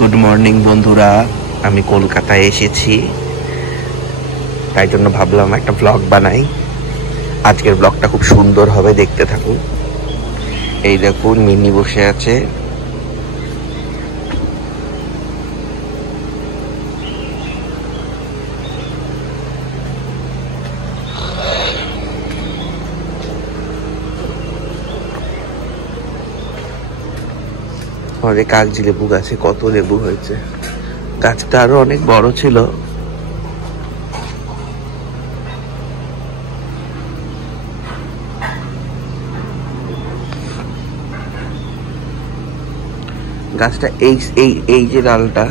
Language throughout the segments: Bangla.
গুড মর্নিং বন্ধুরা, আমি কলকাতায় এসেছি, তাই জন্য ভাবলাম একটা ব্লগ বানাই। আজকের ব্লগটা খুব সুন্দর হবে, দেখতে থাকুন। এই দেখুন মিনি বসে আছে, আমাদের কাগজি লেবু গাছে কত লেবু হয়েছে। গাছটা আরো অনেক বড় ছিল। গাছটা এই যে ডালটা,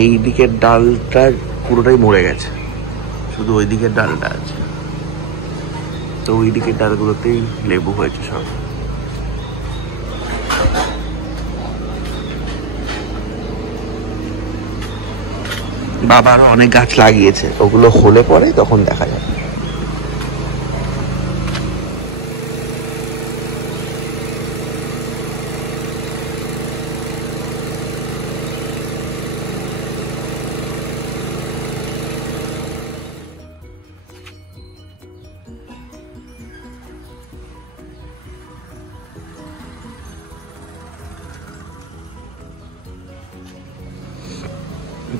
এই দিকের ডালটা পুরোটাই মরে গেছে, শুধু ওই দিকের ডালটা আছে। তো ওই দিকের ডালগুলোতেই লেবু হয়েছে সব। বাবা আরো অনেক গাছ লাগিয়েছে, ওগুলো হলে পরে তখন দেখা যাবে।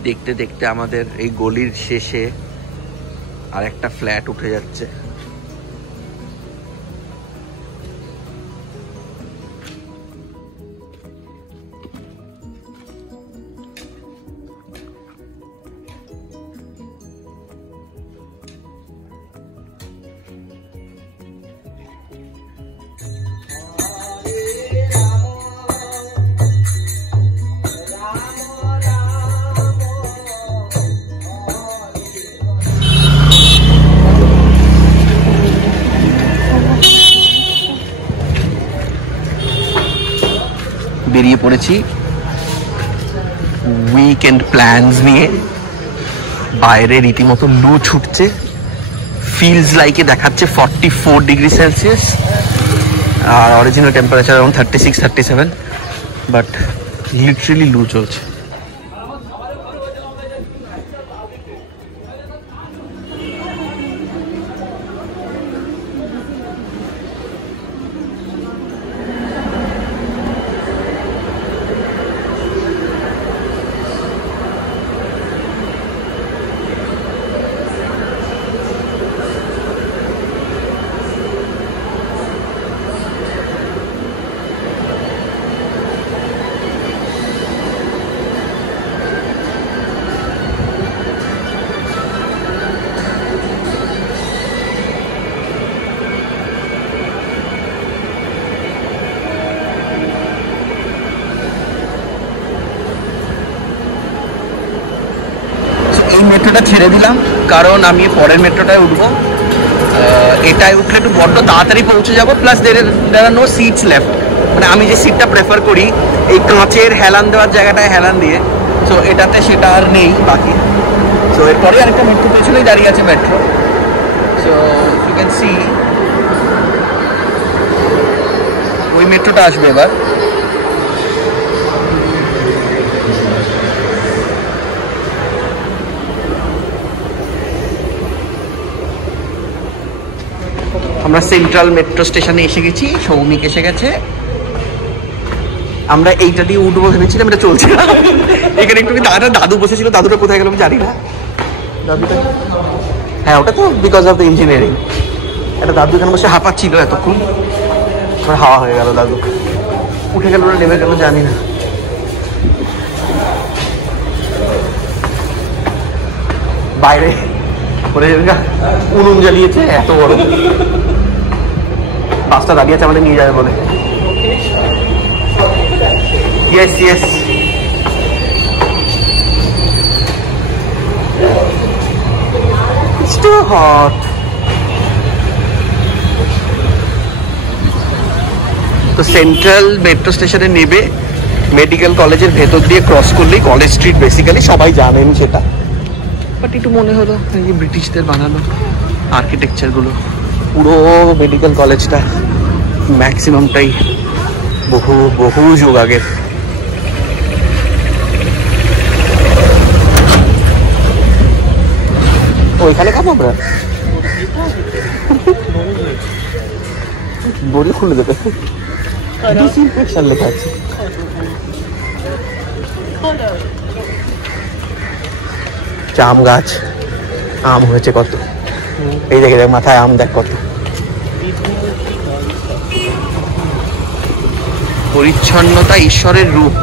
দেখতে দেখতে আমাদের এই গলির শেষে আর একটা ফ্ল্যাট উঠে যাচ্ছে। বেরিয়ে পড়েছি উইকেন্ড প্ল্যানস নিয়ে। বাইরে রীতিমতো লু ছুটছে, ফিলস লাইকে দেখাচ্ছে 44 ডিগ্রি সেলসিয়াস, আর original temperature around 36-37, but literally লু চলছে। এই মেট্রোটা ছেড়ে দিলাম কারণ আমি পরের মেট্রোটায় উঠবো। এটাই উঠলে একটু বড্ড তাড়াতাড়ি পৌঁছে যাবো, প্লাস দের আর নো সিটস লেফট। মানে আমি যে সিটটা প্রেফার করি এই কাঁচের হেলান দেওয়ার জায়গাটায় হেলান দিয়ে, তো এটাতে সেটা আর নেই বাকি। তো এরপরে আরেকটা মেট্রো পেছনেই দাঁড়িয়ে আছে metro. So you can see ওই মেট্রোটা আসবে এবার। আমরা সেন্ট্রাল মেট্রো স্টেশনে এসে গেছি, সৌমিক এসে গেছে। আমরা এইটা দিয়ে উঠবো ভেবেছিলাম, এটা চলছে না। এখানে একটু দাদু বসেছিল, দাদুটা কোথায় গেল আমি জানি না। দাদুটা, হ্যাঁ ওটা তো বিকজ অফ দ্য ইঞ্জিনিয়ারিং। একটা দাদু এখানে বসে হাঁপাচ্ছিল এতক্ষণ, হাওয়া হয়ে গেল, দাদু উঠে গেল, ওরা নেমে গেল জানি না। বাইরে করে উনুন জ্বালিয়েছে, এত বড় বাসটা দাঁড়িয়ে আছে আমাদের নিয়ে যাবে বলে। Yes yes, it's too hot. তো সেন্ট্রাল মেট্রো স্টেশনে নেবে, মেডিকেল কলেজের ভেতর দিয়ে ক্রস করলেই কলেজ স্ট্রিট, বেসিক্যালি সবাই জানেন সেটা। বাট একটু মনে হলো এই ব্রিটিশদের বানানো আর্কিটেকচারগুলো, পুরো মেডিকেল কলেজটা ম্যাক্সিমামটাই বহু বহু যুগ আগের। ওইখানে খাবো আমরা, বড়ি খুলে দেবে, ডিসইনফেকশন লেখা আছে। আম গাছ, আম হয়েছে কত, এই দেখে দেখ মাথায় আম দেখ কত। পরিচ্ছন্নতা ঈশ্বরের রূপ।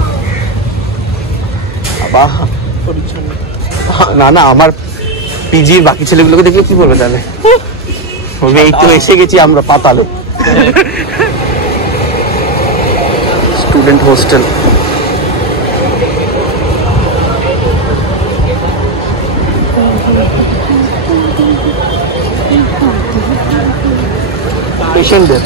না না, আমার পিজির বাকি ছেলেগুলোকে দেখলে কি বলবে তাহলে? এই তো এসে গেছি আমরা পাতালে। Student hostel. পেশেন্টদের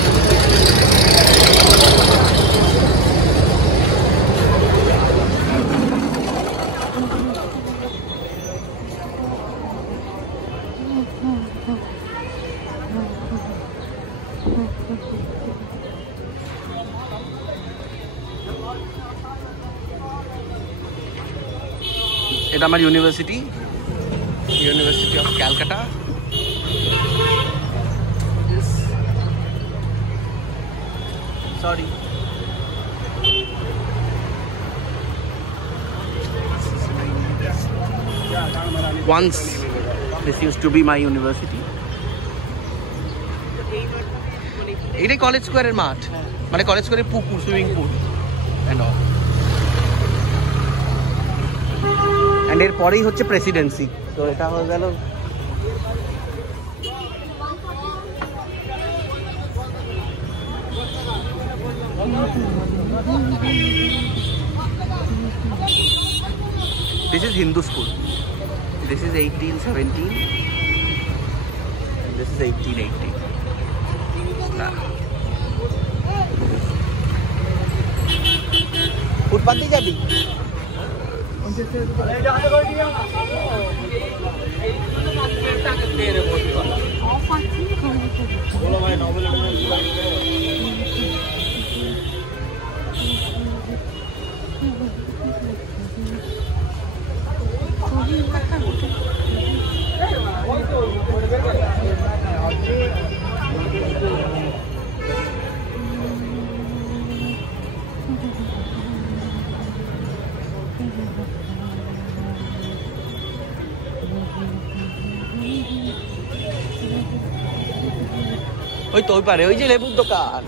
এটা আমার university, university of Calcutta. Sorry, once this used to be my university. এটাই কলেজ স্কোয়ারের মাঠ, মানে কলেজ স্কোয়ারের পুকুর, swimming pool and all. And এর পরেই হচ্ছে প্রেসিডেন্সি। তো এটা হয়ে গেল this is Hindu school. This is 1817 and this is 1880. ফুটপাত দিয়ে যাবি? ওই তো ওই পারে ওই যে লেবুর দোকান।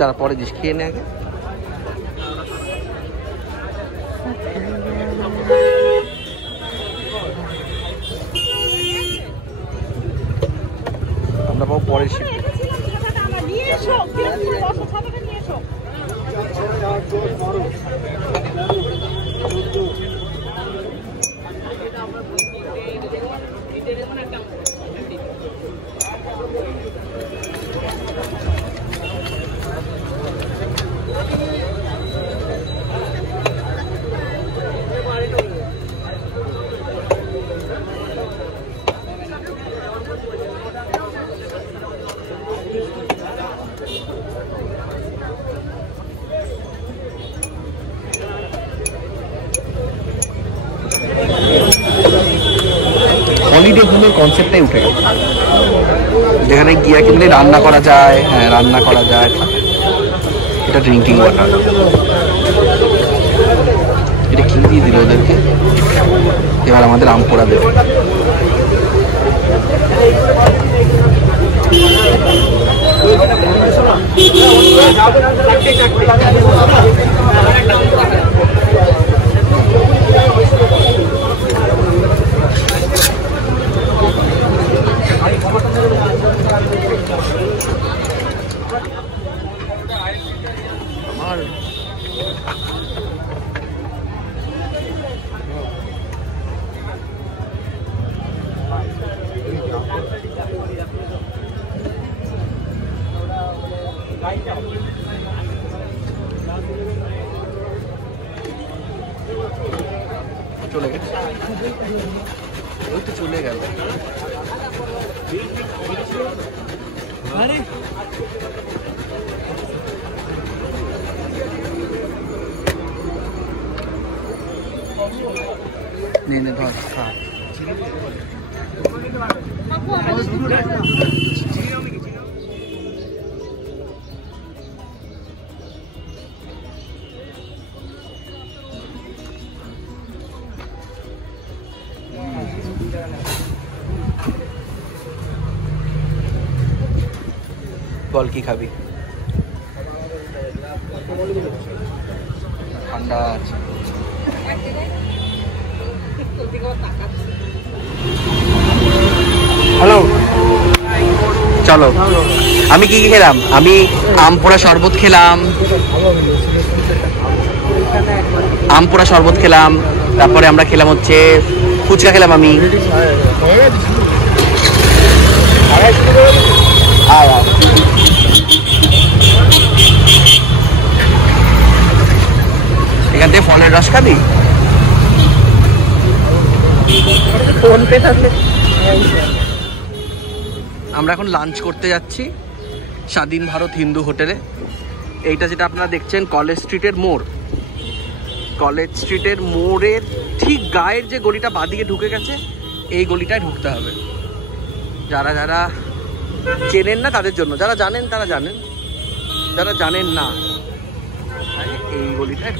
যারা পরে দিস খেয়ে নে আগে। আমরা পাবো পরের শিফটে। হলিডে হোমের কনসেপ্টটাই উঠে গেল, যেখানে গিয়ে কিনলে রান্না করা যায়। হ্যাঁ, রান্না করা যায়। এটা ড্রিঙ্কিং ওয়াটার। এটা কি দিয়ে দিল ওদেরকে? এবার আমাদের আম পোড়া দেবে। ওই তো চলে গেল। নে ধর খা। বল কি খাবি? ঠান্ডা আছে। হ্যালো, চলো। আমি কি কি খেলাম? আমি আমপোড়া শরবত খেলাম, আমপোড়া শরবত খেলাম, তারপরে আমরা খেলাম হচ্ছে ফুচকা খেলাম আমি। এখান থেকে ফলের রস খাবি? আমরা এখন লাঞ্চ করতে যাচ্ছি স্বাধীন ভারত হিন্দু হোটেলে। এইটা যেটা আপনারা দেখছেন কলেজ স্ট্রিটের মোড়, কলেজ স্ট্রিটের মোড়ের ঠিক গায়ের যে গলিটা বাঁদিকে ঢুকে গেছে, এই গলিটায় ঢুকতে হবে। যারা যারা চেনেন না তাদের জন্য, যারা জানেন তারা জানেন, যারা জানেন না এই গলিটায়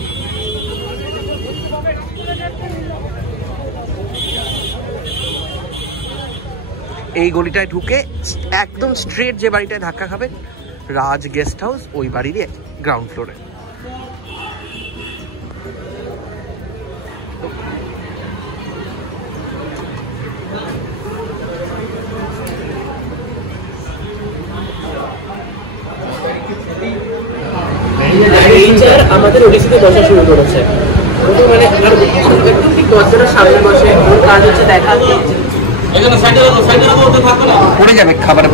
এই গলিটায় ঢুকে একদম স্ট্রেট যে বাড়িটায় ধাক্কা খাবে, রাজ গেস্ট হাউস, ওই বাড়িরই গ্রাউন্ড ফ্লোরে। আমাদের ওডিসিতে বসা শুরু করেছে, মানে দরজাটা সামনে বসে, ওর কাজ হচ্ছে দেখা পড়ে যাবে খাবারে,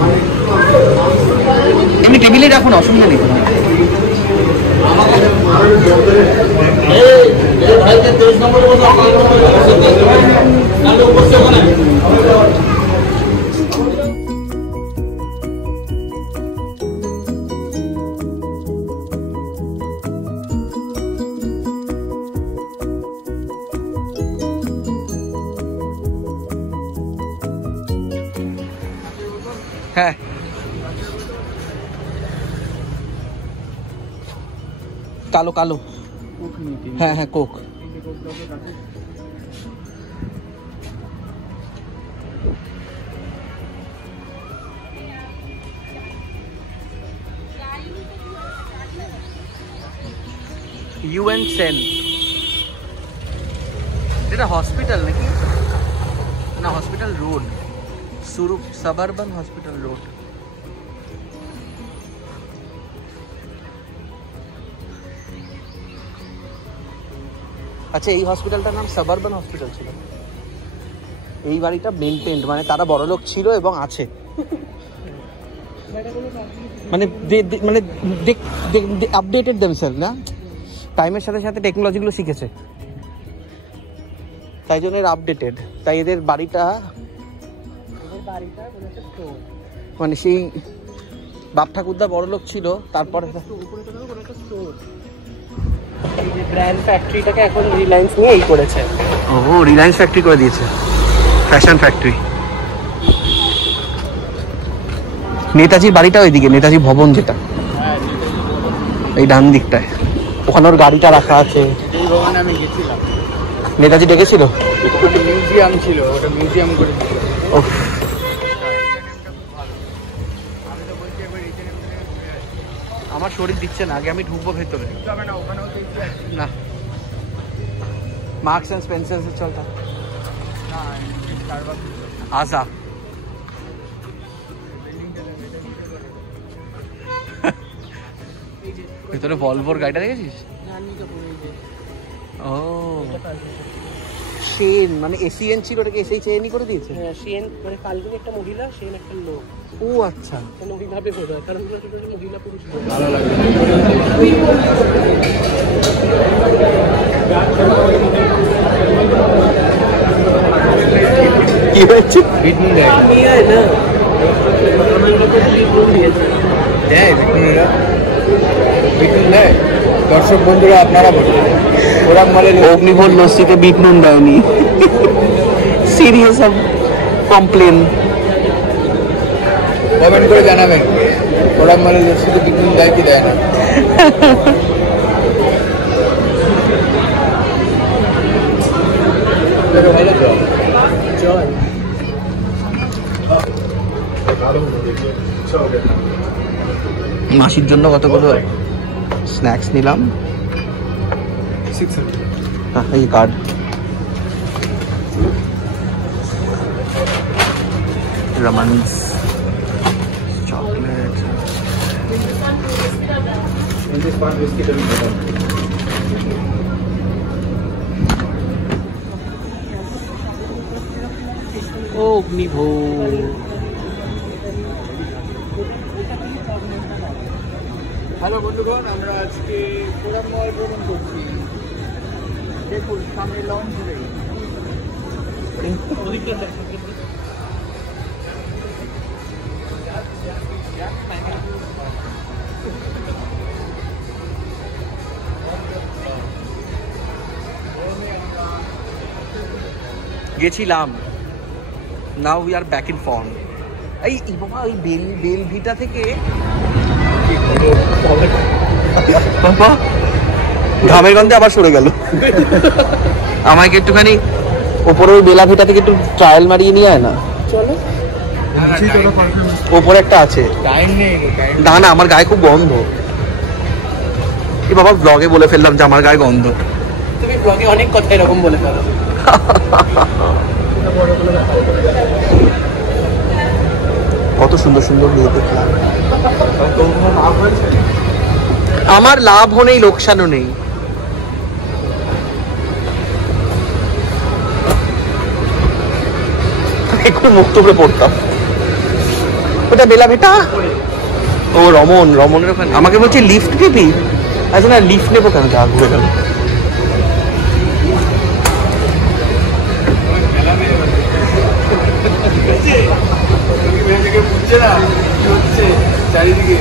এমনি টেবিলে রাখুন, অসুবিধা নেই। হ্যাঁ, কালো কালো, হ্যাঁ হ্যাঁ কোক। ইউএন সেন, এটা হসপিটাল নাকি? না, hospital road, suburban hospital road. আচ্ছা, এই হসপিটালটার নাম সাবারবান হসপিটাল ছিল। এই বাড়িটা মেনটেন্ড, মানে তারা বড়লোক ছিল এবং আছে, মানে মানে আপডেটেড দেমসেলফ না, টাইমের সাথে সাথে টেকনোলজিগুলো শিখেছে, তাই জন্য এর আপডেটেড। তাই এদের বাড়িটা মানে সেই বাপ ঠাকুরদা বড়লোক ছিল, তারপরে ব্র্যান্ড ফ্যাক্টরিটাকে এখন রিলায়েন্স নিয়ে এই করেছে। ও, রিলায়েন্স ফ্যাক্টরি করে দিয়েছে, ফ্যাশন ফ্যাক্টরি। নেতাজির বাড়িটা ওইদিকে, নেতাজি ভবন যেটা এই ডান দিকটায়, ওখানে ওর গাড়িটা রাখা আছে। এই ভবনে আমি গেছিলাম, নেতাজি ডেকেছিল, মিউজিয়াম ছিল, ওটা মিউজিয়াম করে দিয়েছিল। আমার শরীর দিচ্ছে না, আগে আমি ঢুকবো ভেতরে। না, মার্কস এন্ড স্পেন্সার চলতা আসা। ভেতরে ভলভোর গাড়িটা দেখেছিস? ও, সেন মানে এসিএন ছিল, ওটাকে এসএই চেনই করে দিয়েছে। হ্যাঁ, সেন মানে কালগুলি একটা মহিলা, সেন একটা লোক। ও আচ্ছা, ওইভাবে বোধ হয়, কারণ মহিলা পুরুষ। ভালো লাগে। কি হয়েছে? বিট নুন দেয় নিয়ে আয় না, দেয় বিট নুন দেয়। দর্শক বন্ধুরা আপনারা বলুন ওরাম মালের অগ্নিভোল লস্যিতে বিট নুন দেয়নি। Serious complain. কমেন্ট করে জানাবেন ওরাম মালের লস্যিতে বিট নুন দেয় কি দেয় না। ভালো চল মাসির জন্য কতগুলো স্ন্যাক্স নিলাম। এই কার্ড রমন্স চকলেট। অগ্নিভোল হ্যালো বন্ধুগণ, আমরা আজকে ওরাম মল ভ্রমণ করছি। দেখুন সামনে লঞ্চ নেই। গেছিলাম। Now we are back in form. এই বাবা ওই বেল ভিটা থেকে বাবা ঘামের গন্ধে আবার সরে গেল। আমাকে একটুখানি ওপরে ওই বেলা ভিটা থেকে একটু ট্রায়াল মারিয়ে নিয়ে আয় না। চলো ওপরে একটা আছে। টাইম নেই, না না আমার গায়ে খুব গন্ধ। এই বাবা ব্লগে বলে ফেললাম যে আমার গায়ে গন্ধ। তুমি ব্লগে অনেক কথা এরকম বলে ফেলো। কত সুন্দর সুন্দর মেয়ে দেখলাম। আমার লাভও নেই লোকসানও নেই। একটু মুক্ত করে পড়তাম। ওটা বেলা বেটা। ও রমনের ওখানে আমাকে বলছে লিফট নিবি। আচ্ছা না লিফট নেবো কেন, যা ঘুরে গেল। চারিদিকে